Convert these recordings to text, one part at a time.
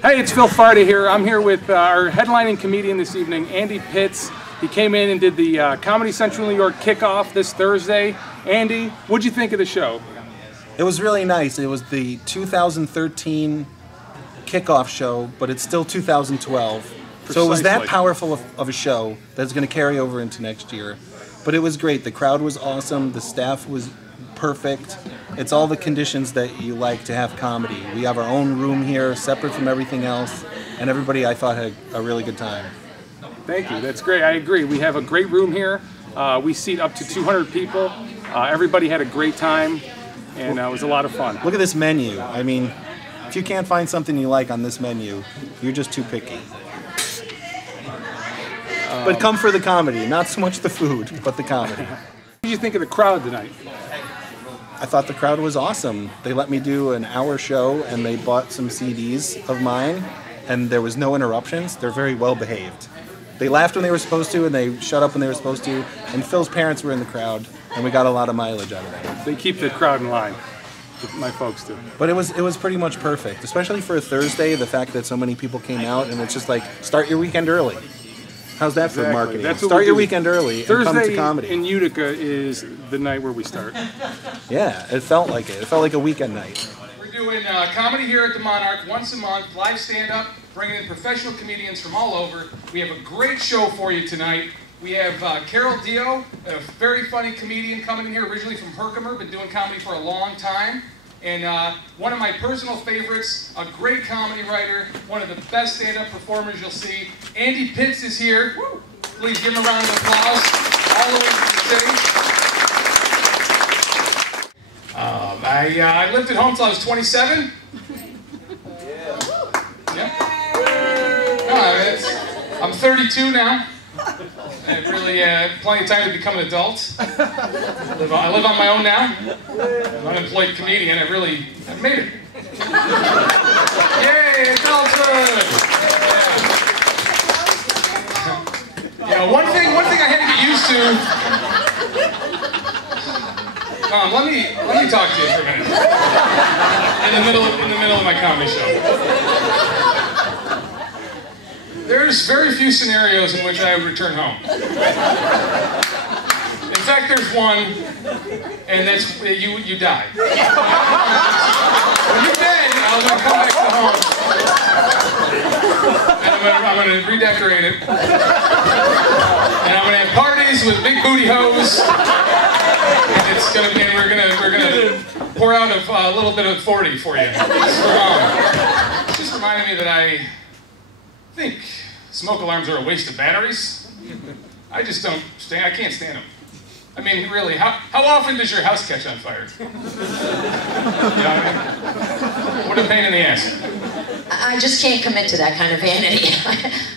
Hey, it's Phil Farda here. I'm here with our headlining comedian this evening, Andy Pitz. He came in and did the Comedy Central New York kickoff this Thursday. Andy, what'd you think of the show? It was really nice. It was the 2013 kickoff show, but it's still 2012. Precisely. So it was that powerful of a show that's going to carry over into next year. But it was great. The crowd was awesome. The staff was perfect. It's all the conditions that you like to have comedy. We have our own room here, separate from everything else, and everybody, I thought, had a really good time. Thank you. That's great. I agree. We have a great room here. We seat up to 200 people. Everybody had a great time, and it was a lot of fun. Look at this menu. I mean, if you can't find something you like on this menu, you're just too picky. But come for the comedy, not so much the food, but the comedy. What did you think of the crowd tonight? I thought the crowd was awesome. They let me do an hour show, and they bought some CDs of mine, and there was no interruptions. They're very well behaved. They laughed when they were supposed to, and they shut up when they were supposed to, and Phil's parents were in the crowd, and we got a lot of mileage out of them. They keep the crowd in line. My folks do. But it was pretty much perfect, especially for a Thursday, the fact that so many people came out, and it's just like, start your weekend early. How's that for marketing? Start your weekend early and come to comedy. Thursday in Utica is the night where we start. Yeah, it felt like it. It felt like a weekend night. We're doing comedy here at the Monarch once a month, live stand-up, bringing in professional comedians from all over. We have a great show for you tonight. We have Carole Deyoe, a very funny comedian coming in here, originally from Herkimer, been doing comedy for a long time. And one of my personal favorites, a great comedy writer, one of the best stand-up performers you'll see. Andy Pitz is here. Woo. Please give him a round of applause, all the way from the city. I lived at home till I was 27. Yeah. No, I'm 32 now. I really plenty of time to become an adult. I live on my own now. I'm an unemployed comedian. I've made it. Yay, adulthood! Yeah. You know, one thing I had to get used to. Let me talk to you for a minute. In the middle of my comedy show. There's very few scenarios in which I would return home. In fact, there's one, and that's you die. When you're dead, I'm going to come back to home, and I'm going to redecorate it, and I'm going to have parties with big booty hoes, and it's going to be, we're going to pour out a little bit of 40 for you. It's just reminded me that I think smoke alarms are a waste of batteries. I just don't stand. I can't stand them. I mean, really, how often does your house catch on fire? You know what I mean? What a pain in the ass. I just can't commit to that kind of vanity.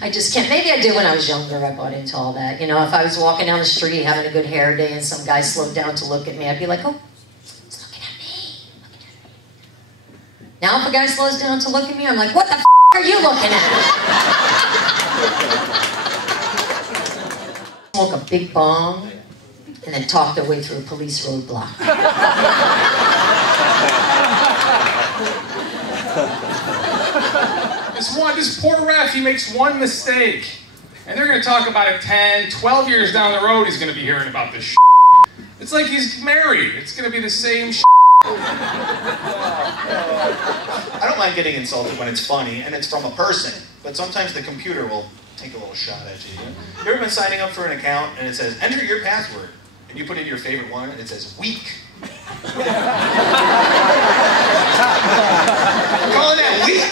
I just can't. Maybe I did when I was younger. I bought into all that. You know, if I was walking down the street having a good hair day and some guy slowed down to look at me, I'd be like, oh, he's looking at me. Looking at me. Now if a guy slows down to look at me, I'm like, what the f are you looking at? Smoke a big bong and then talk their way through a police roadblock. This poor ref, he makes one mistake. And they're going to talk about it 10, 12 years down the road, he's going to be hearing about this shit. It's like he's married. It's going to be the same shit. I don't mind getting insulted when it's funny and it's from a person, but sometimes the computer will take a little shot at you. You ever been signing up for an account and it says, enter your password, and you put in your favorite one and it says, weak. Calling that weak?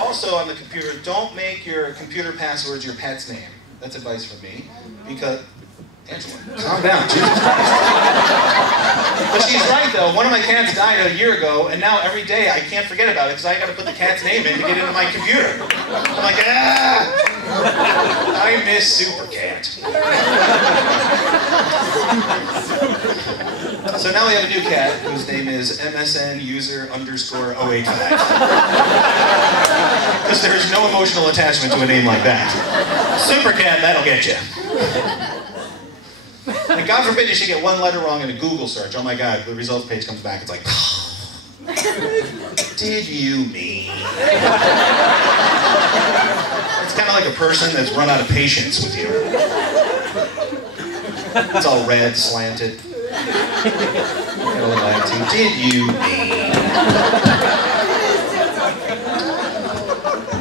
Also on the computer, don't make your computer passwords your pet's name. That's advice from me, because Angela, calm down, Jesus Christ. But she's right though, one of my cats died a year ago, and now every day I can't forget about it because I gotta put the cat's name in to get into my computer. I'm like, ah! I miss Super Cat. So now we have a new cat whose name is MSN user _085. Because there is no emotional attachment to a name like that. Super Cat, that'll get you. And God forbid you should get one letter wrong in a Google search. Oh my God, the results page comes back, it's like, Did you mean? It's kind of like a person that's run out of patience with you. It's all red, slanted. Did you mean?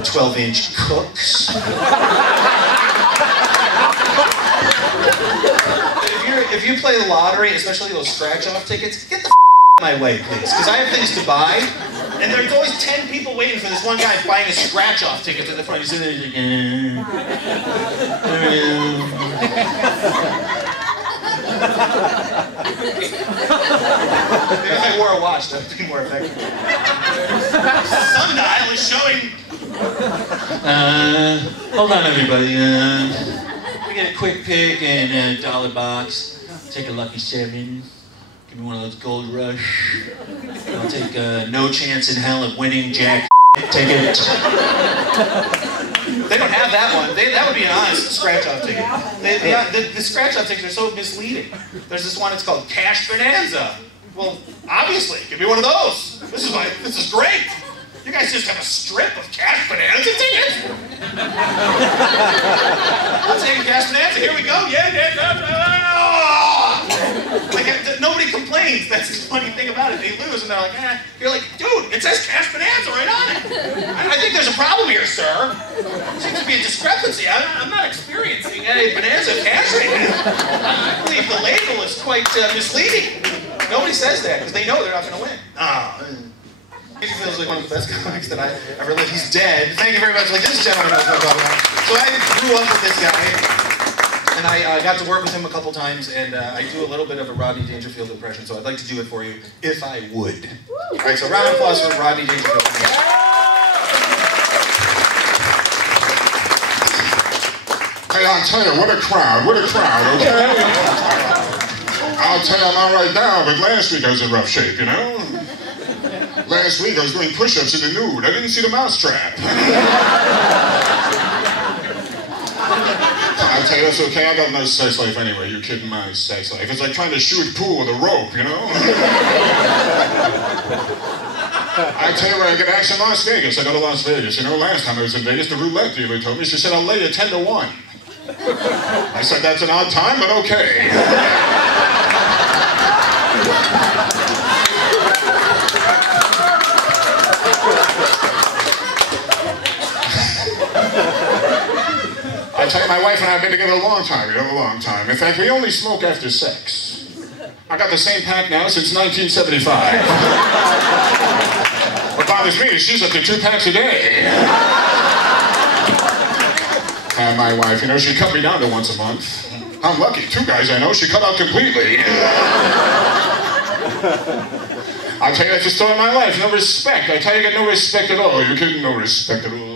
12-inch cooks. If you play the lottery, especially those scratch-off tickets, get the out of my way, please, because I have things to buy, and there's always 10 people waiting for this one guy buying a scratch-off ticket at the front. He's sitting there like, maybe if I wore a watch, that would be more effective. Sundial is showing. Hold on, everybody. We get a quick pick and a dollar box. Take a lucky 7. Give me one of those gold rush. I'll take no chance in hell of winning Jack. Take it. They don't have that one. That would be an honest scratch-off ticket. The scratch-off tickets are so misleading. There's this one, it's called Cash Bonanza. Well, obviously, give me one of those. This is great. You guys just have a strip of Cash Bonanza tickets? I'll take a Cash Bonanza. Here we go. Yeah. Like, nobody complains. That's the funny thing about it. They lose, and they're like, You're like, dude, it says Cash Bonanza right on it. I think there's a problem here, sir. There seems to be a discrepancy. I'm not experiencing a Bonanza Cash Bonanza. I believe the label is quite misleading. Nobody says that, because they know they're not going to win. He feels like one of the best comics that I ever lived. He's dead. Thank you very much. Like, this gentleman knows what I'm talking about. So I grew up with this guy, and I got to work with him a couple times, and I do a little bit of a Rodney Dangerfield impression, so I'd like to do it for you, if I would. All right, so round of applause for Rodney Dangerfield. Hey, I'll tell you, what a crowd, okay? I'll tell you, I'm all right now, but last week I was in rough shape, you know? Last week I was doing push-ups in the nude. I didn't see the mousetrap. I'll tell you, that's okay. I got no sex life anyway. You're kidding, my sex life. It's like trying to shoot pool with a rope, you know? I tell you where I get action in Las Vegas. I go to Las Vegas. You know, last time I was in Vegas, the roulette dealer told me, she said, I'll lay you 10 to 1. I said, that's an odd time, but okay. I tell you, my wife and I have been together a long time, In fact, we only smoke after sex. I got the same pack now since 1975. What bothers me is she's up to 2 packs a day. And my wife, you know, she cut me down to once a month. I'm lucky. 2 guys I know she cut out completely. I tell you, that's the story of my life. No respect. I tell you, I got no respect at all. You're kidding? No respect at all.